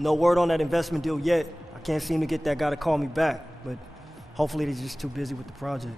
No word on that investment deal yet. I can't seem to get that guy to call me back, but hopefully they're just too busy with the project.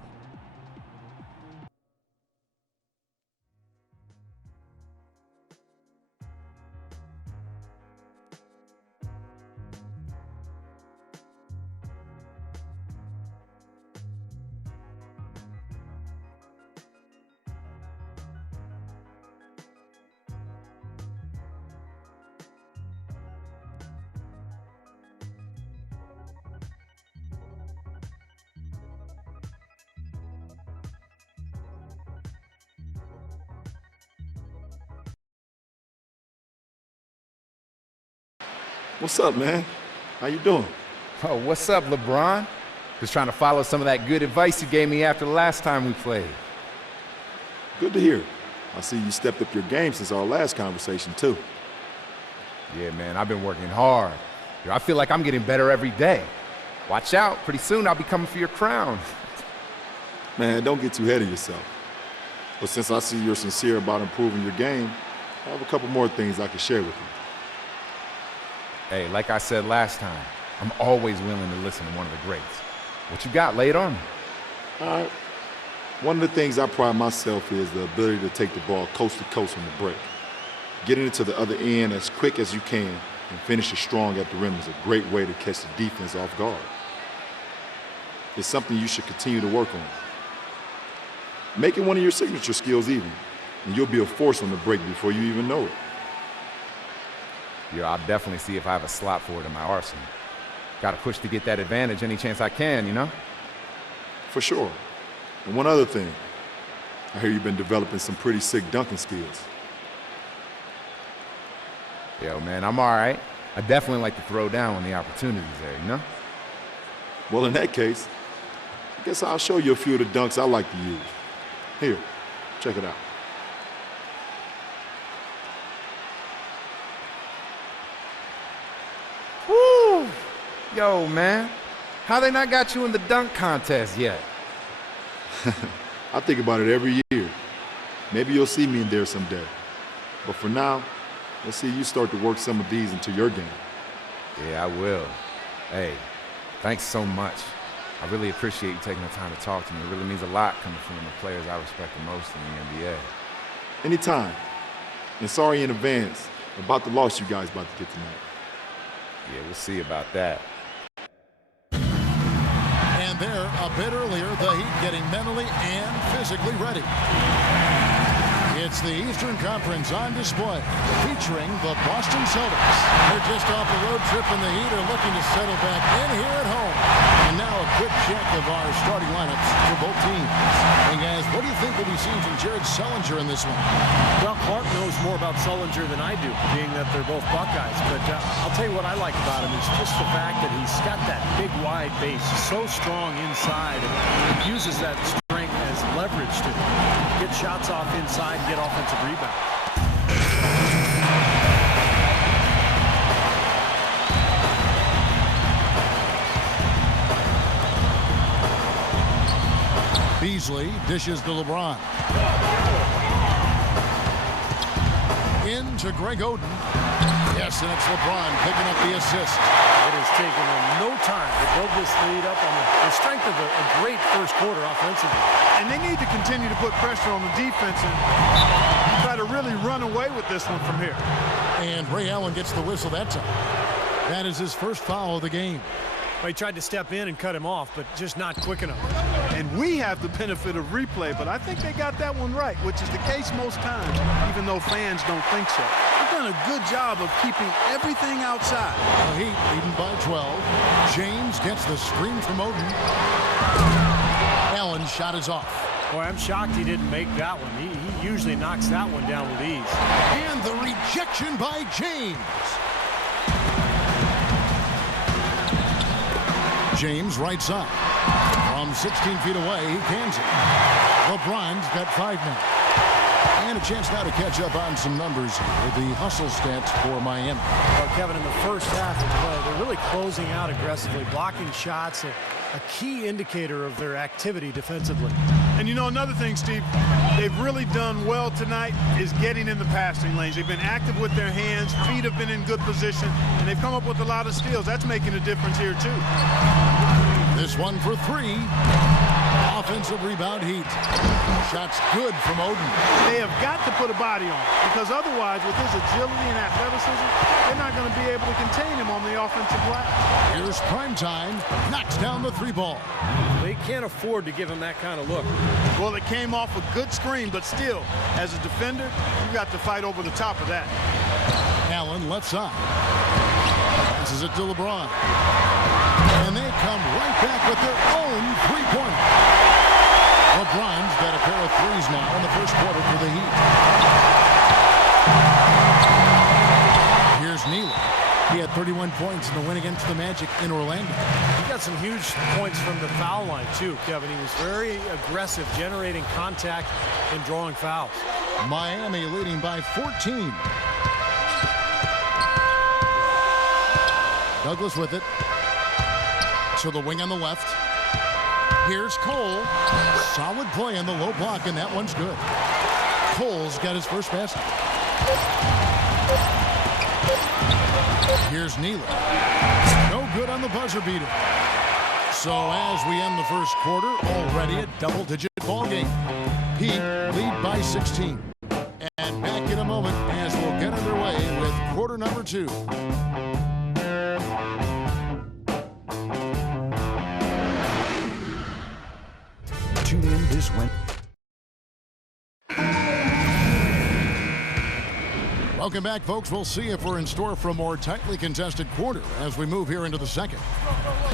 What's up, man? How you doing? Oh, what's up, LeBron? Just trying to follow some of that good advice you gave me after the last time we played. Good to hear. I see you stepped up your game since our last conversation, too. Yeah, man, I've been working hard. I feel like I'm getting better every day. Watch out, pretty soon I'll be coming for your crown. Man, don't get too ahead of yourself. But since I see you're sincere about improving your game, I have a couple more things I can share with you. Hey, like I said last time, I'm always willing to listen to one of the greats. What you got? Lay it on me. All right. One of the things I pride myself is the ability to take the ball coast to coast on the break. Getting it to the other end as quick as you can and finish it strong at the rim is a great way to catch the defense off guard. It's something you should continue to work on. Make it one of your signature skills even, and you'll be a force on the break before you even know it. Yeah, I'll definitely see if I have a slot for it in my arsenal. Gotta push to get that advantage any chance I can, you know? For sure. And one other thing. I hear you've been developing some pretty sick dunking skills. Yo, man, I'm all right. I definitely like to throw down when the opportunity's there, you know? Well, in that case, I guess I'll show you a few of the dunks I like to use. Here, check it out. Woo! Yo, man, how they not got you in the dunk contest yet? I think about it every year. Maybe you'll see me in there someday. But for now, let's see you start to work some of these into your game. Yeah, I will. Hey, thanks so much. I really appreciate you taking the time to talk to me. It really means a lot coming from the players I respect the most in the NBA. Anytime. And sorry in advance about the loss you guys about to get tonight. Yeah, we'll see about that. And there, a bit earlier, the Heat getting mentally and physically ready. It's the Eastern Conference on display, featuring the Boston Celtics. They're just off a road trip, and the Heat are looking to settle back in here at home. And now a quick check of our starting lineups for both teams. And guys, what do you think we'll be seeing from Jared Sullinger in this one? Well, Clark knows more about Sullinger than I do, being that they're both Buckeyes. But I'll tell you what I like about him is just the fact that he's got that big, wide base. He's so strong inside and uses that strength as leverage to get shots off inside and get offensive rebound. Beasley dishes to LeBron. Into Greg Oden. Yes, and it's LeBron picking up the assist. It has taken them no time to build this lead up on the strength of a great first quarter offensively. And they need to continue to put pressure on the defense and try to really run away with this one from here. And Ray Allen gets the whistle that time. That is his first foul of the game. Well, he tried to step in and cut him off, but just not quick enough. And we have the benefit of replay, but I think they got that one right, which is the case most times, even though fans don't think so. They've done a good job of keeping everything outside. The Heat leading by 12. James gets the screen from Oden. Allen's shot is off. Boy, I'm shocked he didn't make that one. He usually knocks that one down with ease. And the rejection by James. James right side. From 16 feet away, he cans it. LeBron's got 5 now. And a chance now to catch up on some numbers with the hustle stats for Miami. Well, Kevin, in the first half of play, they're really closing out aggressively, blocking shots, a key indicator of their activity defensively. And you know, another thing, Steve, they've really done well tonight is getting in the passing lanes. They've been active with their hands, feet have been in good position, and they've come up with a lot of steals. That's making a difference here, too. This one for three. Offensive rebound Heat. Shots good from Oden. They have got to put a body on him, because otherwise, with his agility and athleticism, they're not going to be able to contain him on the offensive glass. Here's Primetime. Knocks down the 3-ball. They can't afford to give him that kind of look. Well, it came off a good screen, but still, as a defender, you got to fight over the top of that. Allen left side. Passes it to LeBron. And they come right back with their own three-pointer. LeBron's got a pair of threes now in the first quarter for the Heat. Here's Nealy. He had 31 points in the win against the Magic in Orlando. He got some huge points from the foul line, too, Kevin. He was very aggressive, generating contact and drawing fouls. Miami leading by 14. Douglas with it. To the wing on the left. Here's Cole. Solid play on the low block, and that one's good. Cole's got his first basket. Here's Nealy. No good on the buzzer beater. So as we end the first quarter, already a double-digit ball game. Heat lead by 16. And back in a moment as we'll get underway with quarter number 2. Tune in this Wednesday. Welcome back, folks. We'll see if we're in store for a more tightly contested quarter as we move here into the second.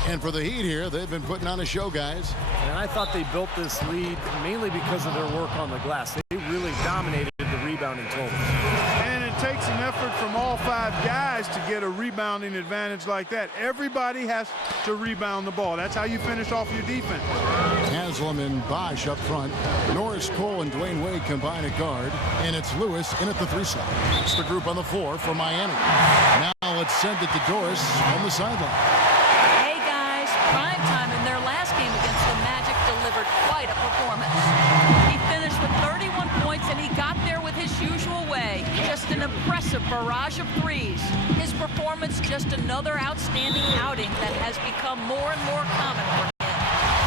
And for the Heat here, they've been putting on a show, guys. And I thought they built this lead mainly because of their work on the glass. They really dominated the rebounding total. And it takes an effort from all 5 guys to get a rebounding advantage like that. Everybody has to rebound the ball. That's how you finish off your defense. Haslam and Bosch up front. Norris, Cole, and Dwayne Wade combine at guard. And it's Lewis in at the 3 slot. It's the group on the floor for Miami. Now let's send it to Doris on the sideline. Hey, guys. Primetime in their last game against the Magic delivered quite a performance. He finished with 31 points, and he got there with his usual way. Just an impressive barrage of threes. His performance just another outstanding outing that has become more and more common for him.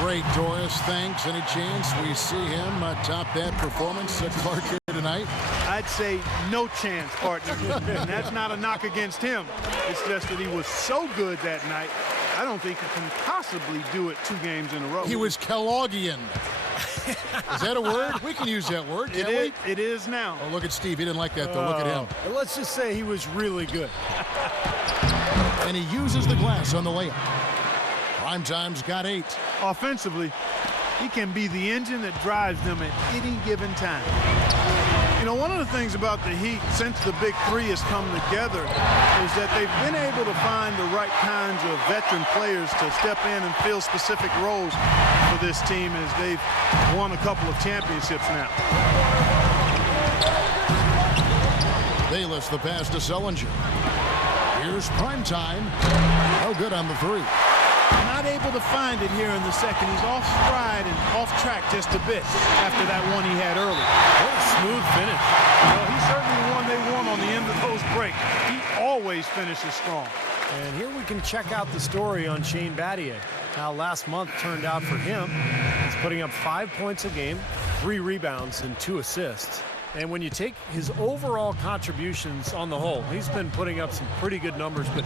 Great, Doris. Thanks. Any chance we see him top that performance at Clark here tonight? I'd say no chance, partner. And that's not a knock against him. It's just that he was so good that night, I don't think he can possibly do it 2 games in a row. He was Kellogghian. Is that a word? We can use that word, can't we? It is now. Oh, look at Steve. He didn't like that, though. Look at him. Let's just say he was really good. And he uses the glass on the layup. Primetime's got 8. Offensively, he can be the engine that drives them at any given time. You know, one of the things about the Heat since the Big 3 has come together is that they've been able to find the right kinds of veteran players to step in and fill specific roles for this team as they've won a couple of championships now. Bayless the pass to Sullinger. Here's Primetime. No good on the 3. Not able to find it here in the second. He's off stride and off track just a bit after that one he had early. What a smooth finish. Well, he's certainly the one they want on the end of those breaks. He always finishes strong. And here we can check out the story on Shane Battier. How last month turned out for him. He's putting up 5 points a game, 3 rebounds, and 2 assists. And when you take his overall contributions on the whole, he's been putting up some pretty good numbers, but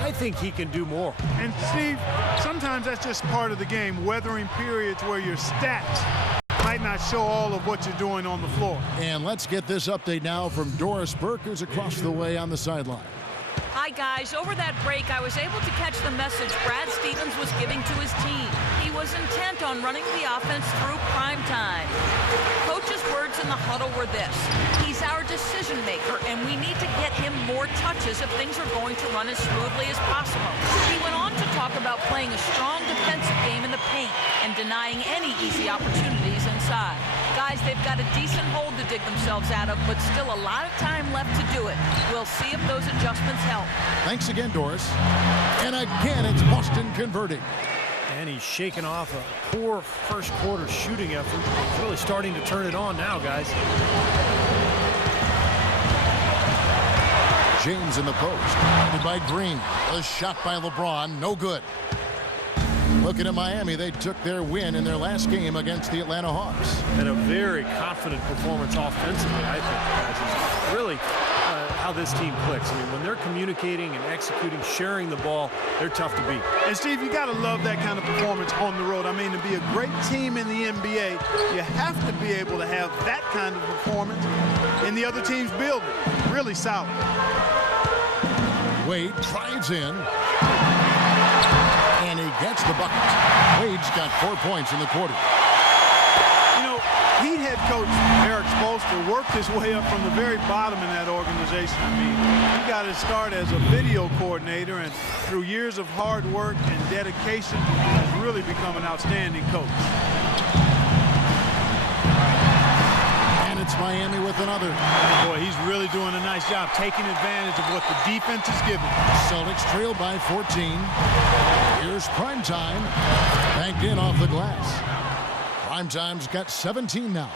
I think he can do more. And Steve, sometimes that's just part of the game, weathering periods where your stats might not show all of what you're doing on the floor. And let's get this update now from Doris Burke, who's across the way on the sideline. Hi, guys. Over that break, I was able to catch the message Brad Stevens was giving to his team. He was intent on running the offense through prime time. Coach's words in the huddle were this: he's our decision maker, and we need to get him more touches if things are going to run as smoothly as possible. He went on to talk about playing a strong defensive game in the paint and denying any easy opportunities inside. Guys, they've got a decent hole to dig themselves out of, but still a lot of time left to do it. We'll see if those adjustments help. Thanks again, Doris. And again, it's Boston converting. And he's shaking off a poor first quarter shooting effort. He's really starting to turn it on now, guys. James in the post. Guarded by Green. A shot by LeBron. No good. Looking at Miami, they took their win in their last game against the Atlanta Hawks. And a very confident performance offensively, I think, guys. It's really how this team clicks. I mean, when they're communicating and executing, sharing the ball, they're tough to beat. And Steve, you got to love that kind of performance on the road. I mean, to be a great team in the NBA, you have to be able to have that kind of performance in the other team's building. Really solid. Wade drives in. And he gets the bucket. Wade's got 4 points in the quarter. You know, Heat head coach Eric Spoelstra worked his way up from the very bottom in that organization. I mean, he got his start as a video coordinator, and through years of hard work and dedication, has really become an outstanding coach. And it's Miami with another. Boy, he's really doing a nice job taking advantage of what the defense is giving. Celtics trail by 14. Here's Primetime. Banked in off the glass. Primetime's got 17 now.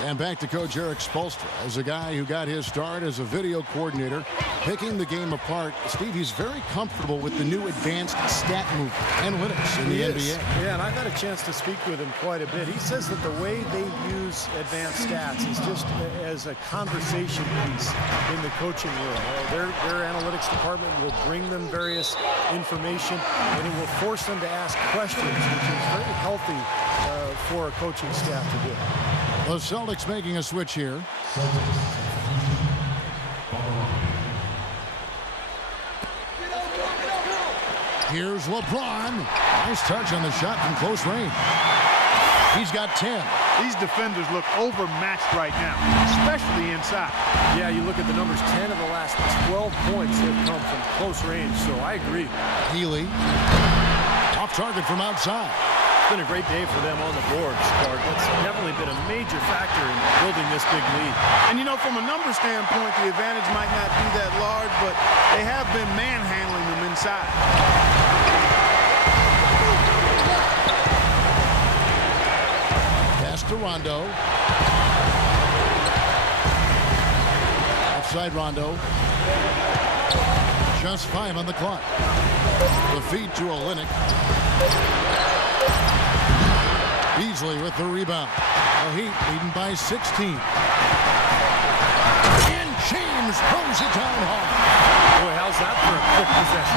And back to Coach Eric Spoelstra as a guy who got his start as a video coordinator, picking the game apart. Steve, he's very comfortable with the new advanced stat move analytics in the NBA. Yeah, and I've had a chance to speak with him quite a bit. He says that the way they use advanced stats is just as a conversation piece in the coaching room. Their analytics department will bring them various information, and it will force them to ask questions, which is very healthy for a coaching staff to do. The Celtics making a switch here. Here's LeBron. Nice touch on the shot from close range. He's got 10. These defenders look overmatched right now, especially inside. Yeah, you look at the numbers, 10 of the last 12 points have come from close range, so I agree. Nealy. Off target from outside. It's been a great day for them on the boards, Clark. That's definitely been a major factor in building this big lead. And, you know, from a number standpoint, the advantage might not be that large, but they have been manhandling them inside. Pass to Rondo. Outside Rondo. Just 5 on the clock. The feed to Olynyk. Beasley with the rebound. The Heat leading by 16. And James throws it down hard. Boy, how's that for a quick possession?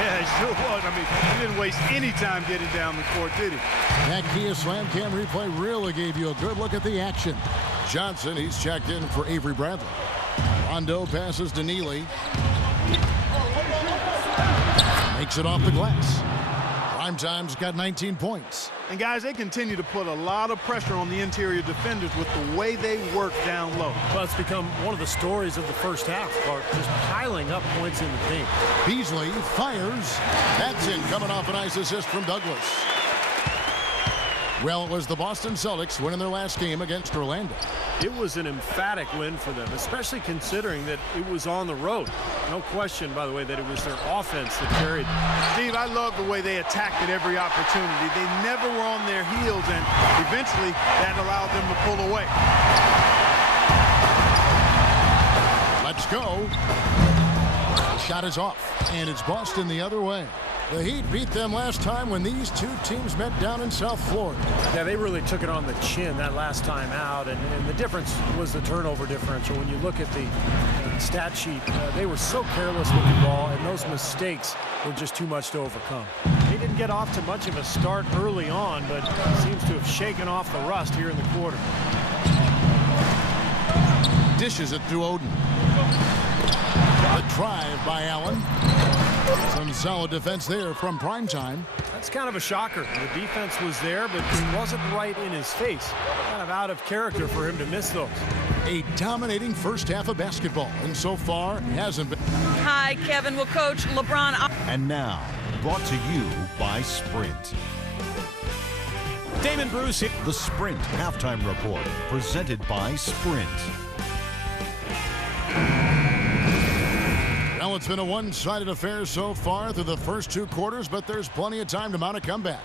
Yeah, it sure was. I mean, he didn't waste any time getting down the court, did he? That Kia Slam Cam replay really gave you a good look at the action. Johnson, he's checked in for Avery Bradley. Rondo passes to Nealy. Makes it off the glass. Primetime's got 19 points. And, guys, they continue to put a lot of pressure on the interior defenders with the way they work down low. Well, it's become one of the stories of the first half, Clark, just piling up points in the paint. Beasley fires. That's in, coming off a nice assist from Douglas. Well, it was the Boston Celtics winning their last game against Orlando. It was an emphatic win for them, especially considering that it was on the road. No question, by the way, that it was their offense that carried. Steve, I love the way they attacked at every opportunity. They never were on their heels, and eventually that allowed them to pull away. Let's go. The shot is off, and it's Boston the other way. The Heat beat them last time when these two teams met down in South Florida. Yeah, they really took it on the chin that last time out, and the difference was the turnover differential. When you look at the stat sheet, they were so careless with the ball, and those mistakes were just too much to overcome. They didn't get off to much of a start early on, but seems to have shaken off the rust here in the quarter. Dishes it through Oden. The drive by Allen. Some solid defense there from Primetime. That's kind of a shocker. The defense was there, but it wasn't right in his face. Kind of out of character for him to miss those. A dominating first half of basketball, and so far hasn't been. Hi, Kevin. Well, Coach, LeBron. And now, brought to you by Sprint. Damon Bruce here. The Sprint Halftime Report, presented by Sprint. Well, it's been a one-sided affair so far through the first 2 quarters, but there's plenty of time to mount a comeback.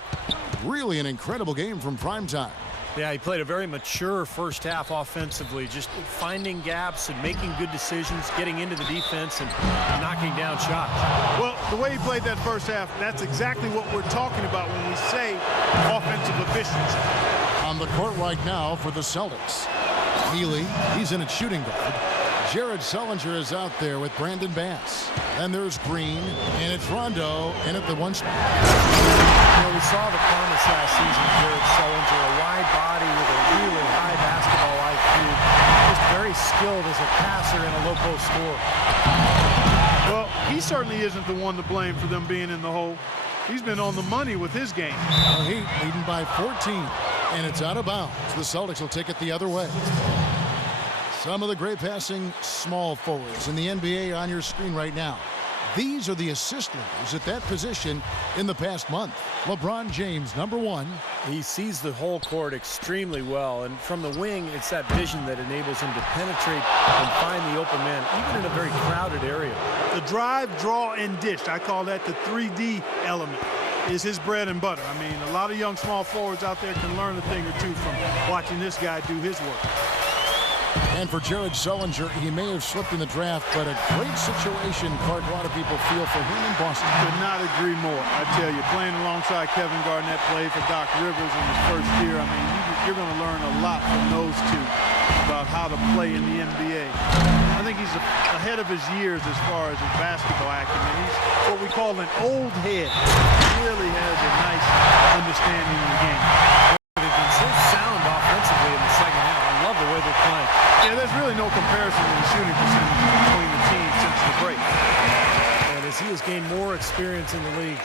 Really an incredible game from primetime. Yeah, he played a very mature first half offensively, just finding gaps and making good decisions, getting into the defense and knocking down shots. Well, the way he played that first half, that's exactly what we're talking about when we say offensive efficiency. On the court right now for the Celtics. Nealy, he's in at shooting guard. Jared Sullinger is out there with Brandon Bass. And there's Green, and it's Rondo, and at the one spot. You know, we saw the promise last season of Jared Sullinger, a wide body with a really high basketball IQ, just very skilled as a passer and a low post scorer. Well, he certainly isn't the one to blame for them being in the hole. He's been on the money with his game. The Heat leading by 14, and it's out of bounds. The Celtics will take it the other way. Some of the great passing small forwards in the NBA on your screen right now. These are the assist leaders at that position in the past month. LeBron James, number 1. He sees the whole court extremely well, and from the wing, it's that vision that enables him to penetrate and find the open man, even in a very crowded area. The drive, draw, and dish, I call that the 3D element, is his bread and butter. I mean, a lot of young small forwards out there can learn a thing or two from watching this guy do his work. And for Jared Sullinger, he may have slipped in the draft, but a great situation, Clark, a lot of people feel for him in Boston. Could not agree more. I tell you, playing alongside Kevin Garnett, played for Doc Rivers in his first year. I mean, you're going to learn a lot from those two about how to play in the NBA. I think he's ahead of his years as far as his basketball acumen. He's what we call an old head. He really has a nice understanding of the game. They've been so sound offensively in the second half. I love the way they're playing. Yeah, there's really no comparison in the shooting percentage between the teams since the break. And as he has gained more experience in the league,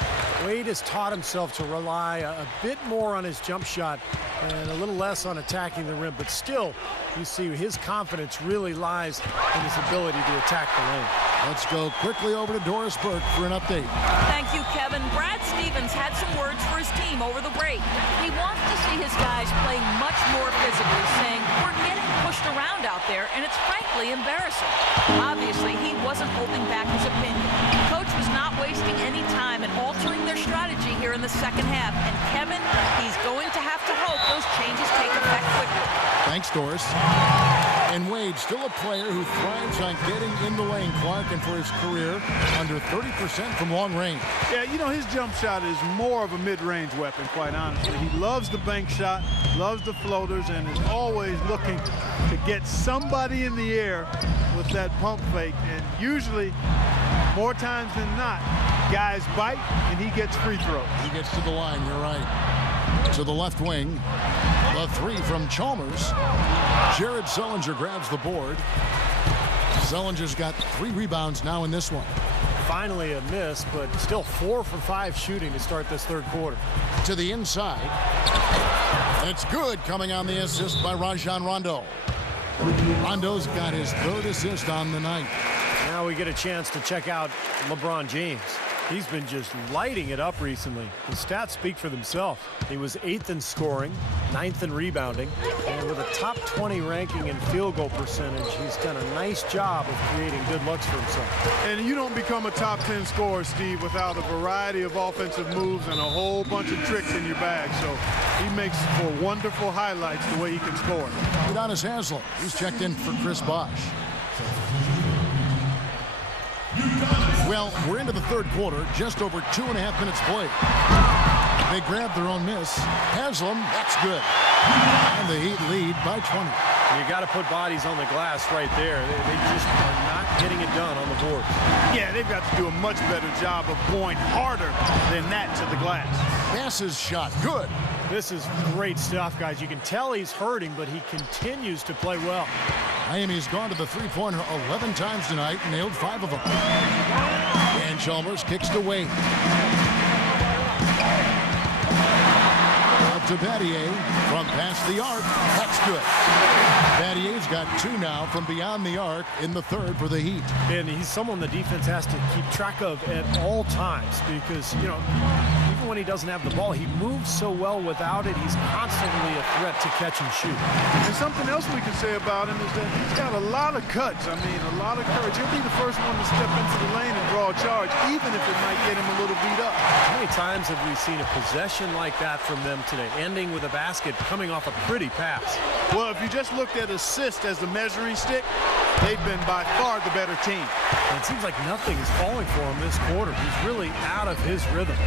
Wade has taught himself to rely a bit more on his jump shot and a little less on attacking the rim. But still, you see his confidence really lies in his ability to attack the lane. Let's go quickly over to Doris Burke for an update. Thank you, Kevin. Brad Stevens had some words for his team over the break. He wants to see his guys play much more physically, saying, "We're getting pushed around out there, and it's frankly embarrassing." Obviously, he wasn't holding back his opinion. Coach was not wasting any time in altering their strategy here in the second half. And Kevin, he's going to have to hope those changes take effect quickly. Thanks, Doris. And Wade, still a player who thrives on getting in the lane, Clark, and for his career, under 30% from long range. Yeah, you know, his jump shot is more of a mid-range weapon, quite honestly. He loves the bank shot, loves the floaters, and is always looking to get somebody in the air with that pump fake. And usually, more times than not, guys bite, and he gets free throws. He gets to the line, you're right. To the left wing, the 3 from Chalmers. Jared Sullinger grabs the board. Sullinger's got 3 rebounds now in this one. Finally a miss, but still 4 for 5 shooting to start this third quarter. To the inside. And it's good, coming on the assist by Rajon Rondo. Rondo's got his 3rd assist on the night. Now we get a chance to check out LeBron James. He's been just lighting it up recently. The stats speak for themselves. He was 8th in scoring, 9th in rebounding, and with a top 20 ranking in field goal percentage, he's done a nice job of creating good looks for himself. And you don't become a top 10 scorer, Steve, without a variety of offensive moves and a whole bunch of tricks in your bag. So he makes for wonderful highlights the way he can score. Udonis Haslem, he's checked in for Chris Bosh. Well, we're into the third quarter, just over 2.5 minutes played. They grabbed their own miss. Haslem, that's good. And the Heat lead by 20. You got to put bodies on the glass right there. They just are not getting it done on the board. Yeah, they've got to do a much better job of going harder than that to the glass. Bass's shot, good. This is great stuff, guys. You can tell he's hurting, but he continues to play well. Miami's gone to the three-pointer 11 times tonight, nailed 5 of them. And Chalmers kicks to Wade. Up to Battier from past the arc. That's good. Battier's got 2 now from beyond the arc in the third for the Heat. And he's someone the defense has to keep track of at all times because, you know, even even when he doesn't have the ball, he moves so well without it. He's constantly a threat to catch and shoot. And something else we can say about him is that he's got a lot of cuts. I mean, a lot of courage. He'll be the first one to step into the lane and draw a charge, even if it might get him a little beat up. How many times have we seen a possession like that from them today, ending with a basket coming off a pretty pass? Well, if you just looked at assist as the measuring stick, they've been by far the better team. And it seems like nothing is falling for him this quarter. He's really out of his rhythm.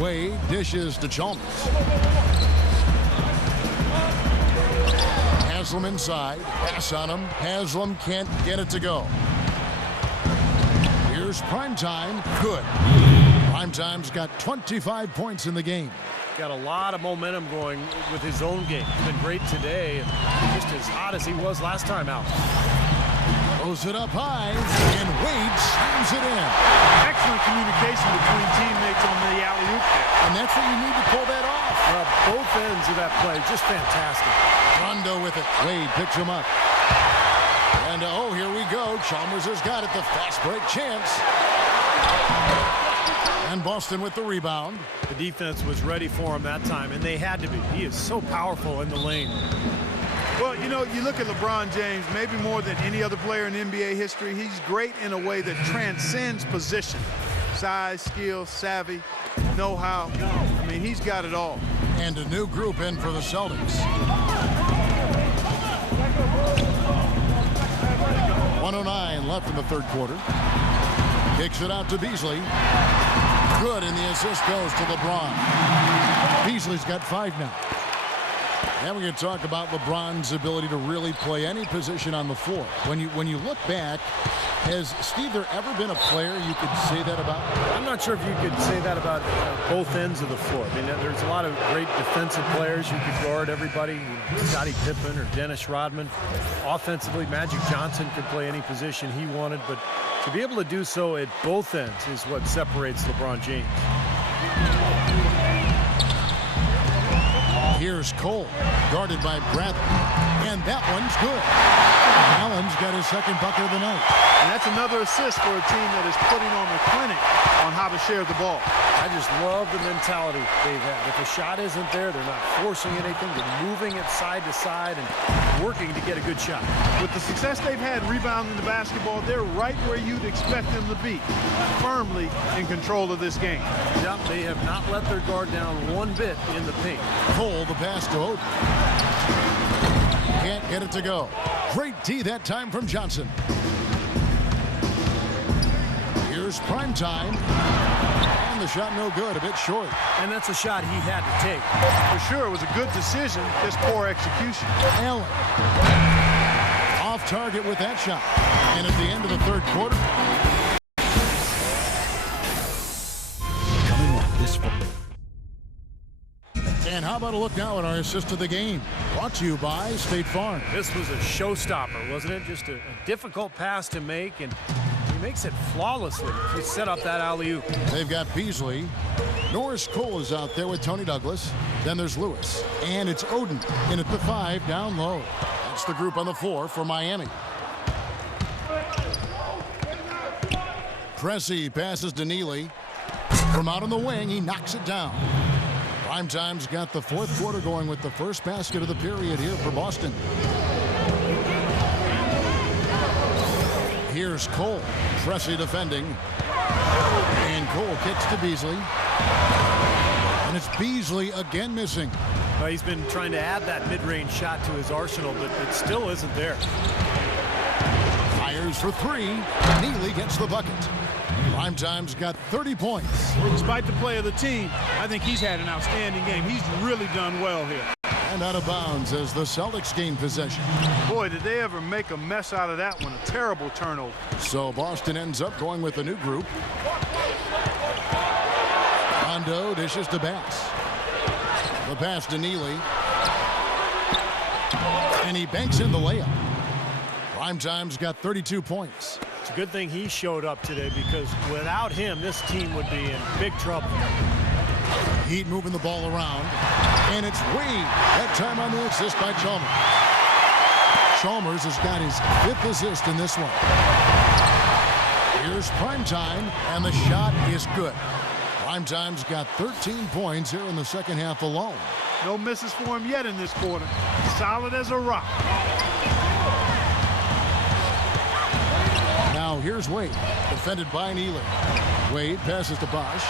Wade dishes to Chalmers. Haslam inside. Pass on him. Haslam can't get it to go. Here's Primetime. Good. Primetime's got 25 points in the game. Got a lot of momentum going with his own game. He's been great today, just as hot as he was last time out. Throws it up high, and Wade slams it in. Excellent communication between teammates on the alley-oop there. And that's what you need to pull that off. Well, both ends of that play, just fantastic. Rondo with it. Wade picks him up. And oh, here we go. Chalmers has got it. The fast break chance. And Boston with the rebound. The defense was ready for him that time, and they had to be. He is so powerful in the lane. Well, you know, you look at LeBron James, maybe more than any other player in NBA history, he's great in a way that transcends position. Size, skill, savvy, know-how. I mean, he's got it all. And a new group in for the Celtics. 1:09 left in the third quarter. Kicks it out to Beasley. Good, and the assist goes to LeBron. Beasley's got 5 now. Now we're going to talk about LeBron's ability to really play any position on the floor. When you look back, has Steve there ever been a player you could say that about? I'm not sure if you could say that about both ends of the floor. I mean, there's a lot of great defensive players who could guard everybody. Scottie Pippen or Dennis Rodman. Offensively, Magic Johnson could play any position he wanted, but to be able to do so at both ends is what separates LeBron James. Here's Cole, guarded by Bradley, and that one's good. Allen's got his second bucket of the night. And that's another assist for a team that is putting on a clinic on how to share the ball. I just love the mentality they've had. If a shot isn't there, they're not forcing anything. They're moving it side to side and working to get a good shot. With the success they've had rebounding the basketball, they're right where you'd expect them to be, firmly in control of this game. Yep, they have not let their guard down one bit in the paint. Cole, the pass to Oden. Can't get it to go. Great D that time from Johnson. Here's Primetime. And the shot no good, a bit short. And that's a shot he had to take. For sure, it was a good decision, just poor execution. Allen. Off target with that shot. And at the end of the third quarter. Coming up this fall. And how about a look now at our assist of the game? Brought to you by State Farm. This was a showstopper, wasn't it? Just a difficult pass to make, and he makes it flawlessly. He set up that alley-oop. They've got Beasley. Norris Cole is out there with Tony Douglas. Then there's Lewis. And it's Oden in at the 5 down low. That's the group on the floor for Miami. Pressey passes to Nealy. From out on the wing, he knocks it down. Primetime's got the fourth quarter going with the first basket of the period here for Boston. Here's Cole. Pressey defending. And Cole kicks to Beasley. And it's Beasley again missing. Well, he's been trying to add that mid-range shot to his arsenal, but it still isn't there. Fires for 3. Nealy gets the bucket. Primetime's got 30 points. Despite the play of the team, I think he's had an outstanding game. He's really done well here. And out of bounds as the Celtics gain possession. Boy, did they ever make a mess out of that one. A terrible turnover. So Boston ends up going with a new group. Rondo dishes to Bass. The pass to Nealy. And he banks in the layup. Primetime's got 32 points. It's a good thing he showed up today, because without him, this team would be in big trouble. Heat moving the ball around. And it's Wade. That time on the assist by Chalmers. Chalmers has got his 5th assist in this one. Here's Primetime, and the shot is good. Primetime's got 13 points here in the second half alone. No misses for him yet in this quarter. Solid as a rock. Now here's Wade, defended by Nealy. Wade passes to Bosch.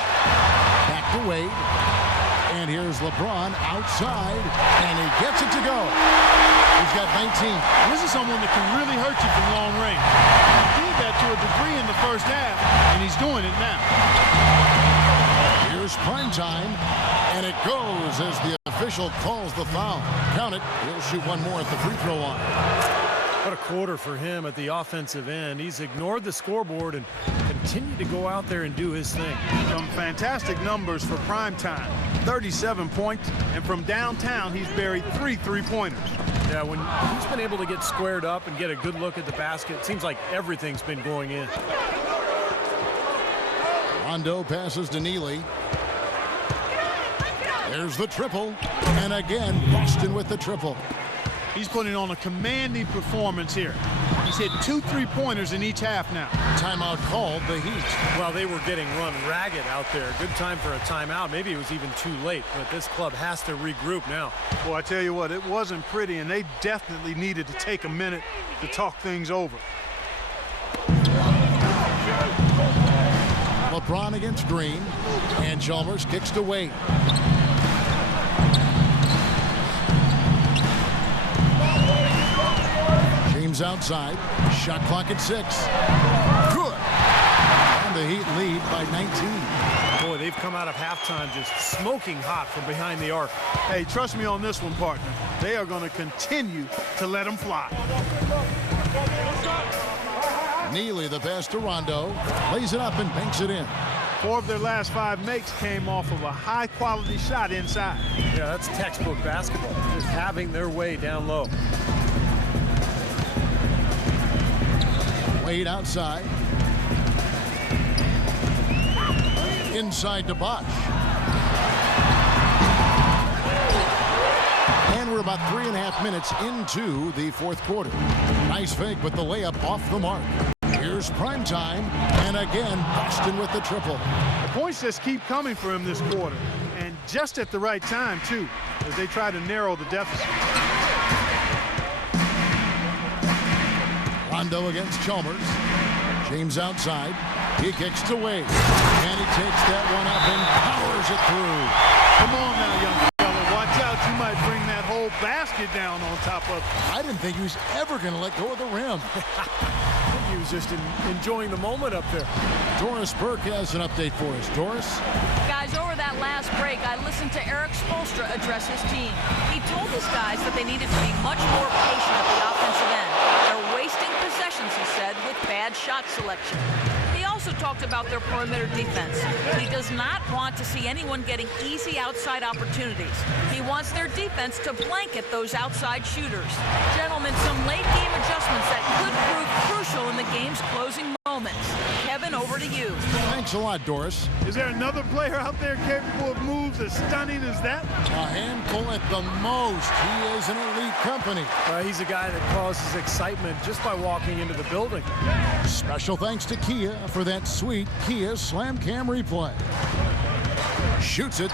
Back to Wade. And here's LeBron outside, and he gets it to go. He's got 19. This is someone that can really hurt you from long range. He did that to a degree in the first half, and he's doing it now. Here's Primetime, and it goes as the official calls the foul. Count it. He'll shoot one more at the free throw line. What a quarter for him at the offensive end. He's ignored the scoreboard and continued to go out there and do his thing. Some fantastic numbers for Primetime. 37 points, and from downtown, he's buried 3 3-pointers. Yeah, when he's been able to get squared up and get a good look at the basket, it seems like everything's been going in. Rondo passes to Nealy. There's the triple, and again, Boston with the triple. He's putting on a commanding performance here. He's hit 2 3-pointers in each half now. Timeout called, the Heat. Well, they were getting run ragged out there. Good time for a timeout. Maybe it was even too late, but this club has to regroup now. Well, I tell you what, it wasn't pretty, and they definitely needed to take a minute to talk things over. LeBron against Green, and Chalmers kicks to Wade. James outside, shot clock at 6. Good. And the Heat lead by 19. Boy, they've come out of halftime just smoking hot from behind the arc. Hey, trust me on this one, partner. They are going to continue to let them fly. Nealy, the pass to Rondo, lays it up and banks it in. 4 of their last 5 makes came off of a high-quality shot inside. Yeah, that's textbook basketball, just having their way down low. Wade outside. Inside to Bosch. And we're about 3.5 minutes into the fourth quarter. Nice fake, but the layup off the mark. Here's Primetime, and again, Boston with the triple. The points just keep coming for him this quarter, and just at the right time, too, as they try to narrow the deficit. Rondo against Chalmers. James outside. He kicks to Wade, and he takes that one up and powers it through. Come on now, young fella. Watch out. You might bring that whole basket down on top of it. I didn't think he was ever going to let go of the rim. He was just enjoying the moment up there. Doris Burke has an update for us. Doris? Guys, over that last break, I listened to Eric Spoelstra address his team. He told his guys that they needed to be much more patient at the offensive end. They're wasting possessions, he said, with bad shot selection. He also talked about their perimeter defense. He does not want to see anyone getting easy outside opportunities. He wants their defense to blanket those outside shooters. Gentlemen, some late-game adjustments that could prove crucial in the game's closing moments. Kevin, over to you. Thanks a lot, Doris. Is there another player out there capable of moves as stunning as that? A handful at the most. He is an elite company. He's a guy that causes excitement just by walking into the building. Special thanks to Kia for that sweet Kia Slam Cam replay. Shoots it.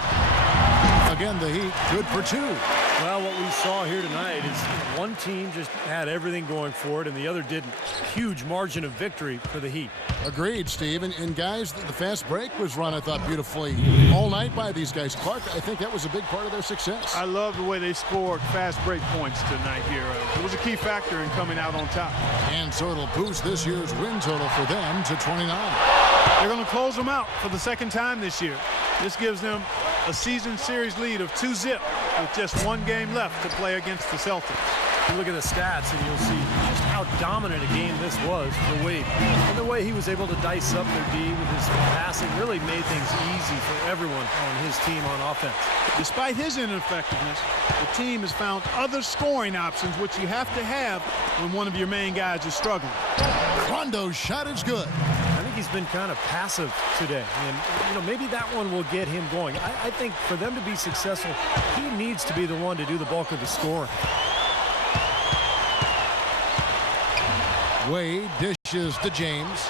Again, the Heat good for 2. Well, what we saw here tonight is one team just had everything going for it and the other didn't. Huge margin of victory for the Heat. Agreed, Steve. And guys, the fast break was run, I thought, beautifully all night by these guys. Clark, I think that was a big part of their success. I love the way they scored fast break points tonight here. It was a key factor in coming out on top. And so it'll boost this year's win total for them to 29. They're going to close them out for the second time this year. This gives them a season series lead of 2-0 with just 1 game left to play against the Celtics. You look at the stats and you'll see just how dominant a game this was for Wade. And the way he was able to dice up their D with his passing really made things easy for everyone on his team on offense. Despite his ineffectiveness, the team has found other scoring options, which you have to have when one of your main guys is struggling. Rondo's shot is good. I think he's been kind of passive today, and maybe that one will get him going. I think for them to be successful, he needs to be the one to do the bulk of the scoring. Wade dishes to James.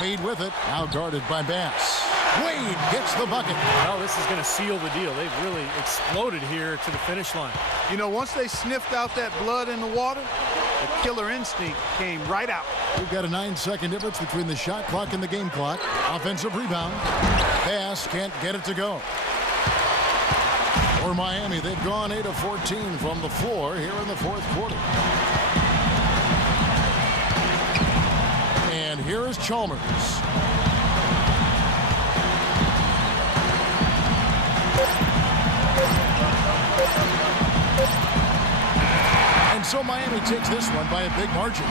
Wade with it, now guarded by Bass. Wade gets the bucket. Well, this is going to seal the deal. They've really exploded here to the finish line. You know, once they sniffed out that blood in the water, the killer instinct came right out. We've got a 9-second difference between the shot clock and the game clock. Offensive rebound. Pass can't get it to go. For Miami, they've gone 8 of 14 from the floor here in the fourth quarter. And here is Chalmers. And so Miami takes this one by a big margin.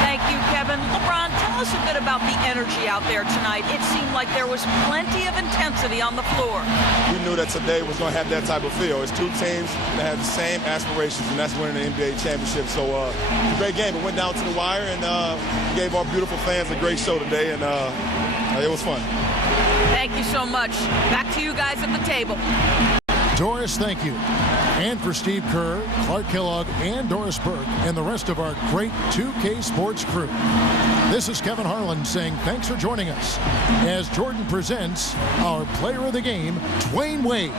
Thank you, Kevin. LeBron, tell us a bit about the energy out there tonight. It seemed like there was plenty of intensity on the floor. We knew that today was going to have that type of feel. It's two teams that have the same aspirations, and that's winning the NBA championship. So a great game. It went down to the wire, and gave our beautiful fans a great show today, and it was fun. Thank you so much. Back to you guys at the table. Doris, thank you. And for Steve Kerr, Clark Kellogg, and Doris Burke, and the rest of our great 2K Sports crew. This is Kevin Harlan saying thanks for joining us as Jordan presents our player of the game, Dwayne Wade.